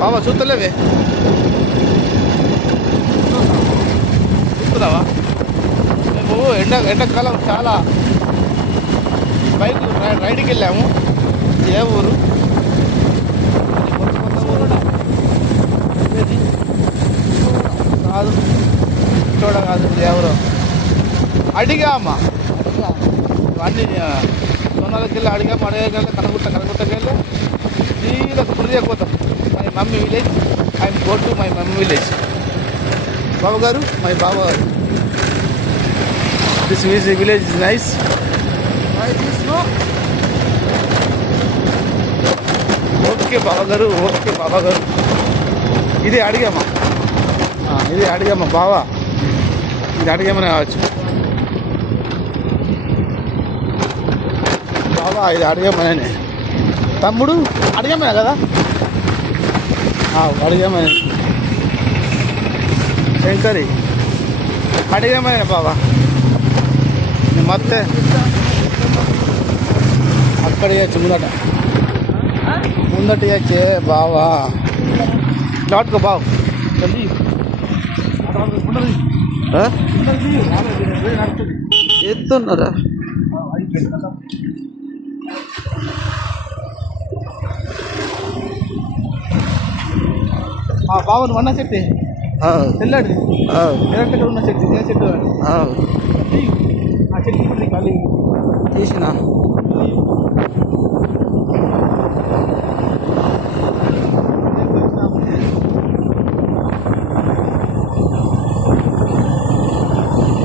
బాబా చూస్తలేవే చూస్తున్నావా? మేము ఎండాకాలం చాలా బైక్ రైడ్కి వెళ్ళాము. ఏ ఊరు? కాదు, కాదు, ఎవరు అడిగామా? అన్ని సోనాలకి వెళ్ళి అడిగాము. అడగగల కనగుట్టకి వెళ్ళి సీదా కుర్రియపోతాం. My mummy village. I'm go to my mummy village. బాబు గారు, మై బాబా గారు. This village is nice. Okay బాబా గారు, ఓకే బాబా గారు. ఇది అడిగామా? ఇది అడిగామా బావా? ఇది అడిగామని కావచ్చు బాబా. ఇది అడిగామనే తమ్ముడు, అడిగామనే కదా? అడిగామని శంకరి అడిగామనే బాబా. ಮತ್ತೆ అక్కడ ముందట వచ్చే బావా నాటుకో బావు ఎత్తున్నారా? బావను వన్న చెట్టు తెల్లాడి ఎక్కడ ఉన్న చెట్టు ఏ చెట్టు? ఆ చెట్టు ఖాళీ తీసిన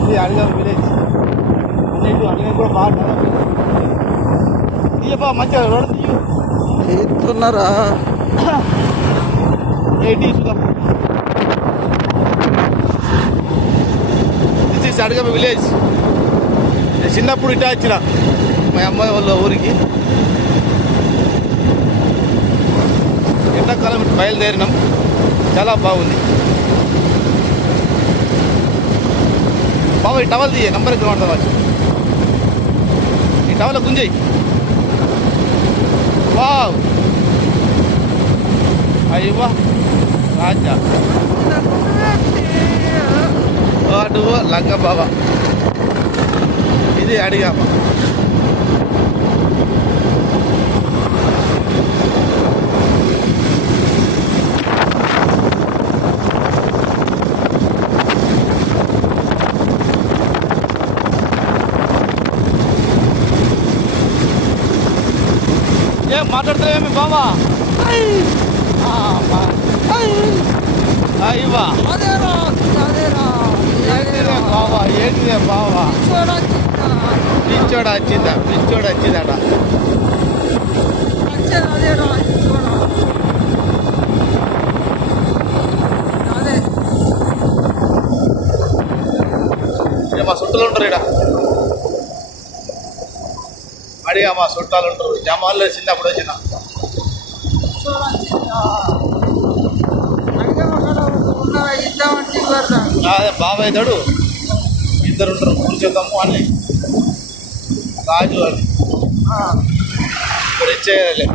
ఇది అడిగాం విలేజ్. అడిగా కూడా బాగా తీయబా, మంచిగా రోడ్డు తీస్తున్నారా? దిస్ ఈస్ అడిగాం విలేజ్. నేను చిన్నప్పుడు ఇటా వచ్చిన మా అమ్మాయి వాళ్ళ ఊరికి. ఎండాకాలం ఇటు బయలుదేరినాం. చాలా బాగుంది బాబా. ఈ టవల్ తీయ నంబర్ ఎక్కడ పడతావా? ఈ టవల్ గుంజేయి. వావ్, అయ్యవా రాజా వాడు లంగ బాబా. ఇది అడిగామా? ఏం మాట్లాడతారేమి బాబా? అయ్యవా బావా, ఏంటిదే బావా? పిచ్చోడ వచ్చిందట. మా చుట్టాలు ఉంటారు ఇక్కడ. అడిగా మా చుట్టాలు ఉంటారు. జమాల్లో చిన్నప్పుడు వచ్చిన అదే బాబాయ్ తోడు ఇద్దరు ఉంటారు. కూర్చోద్దాము అని రాజు అని ఇప్పుడు ఇచ్చేయాలి.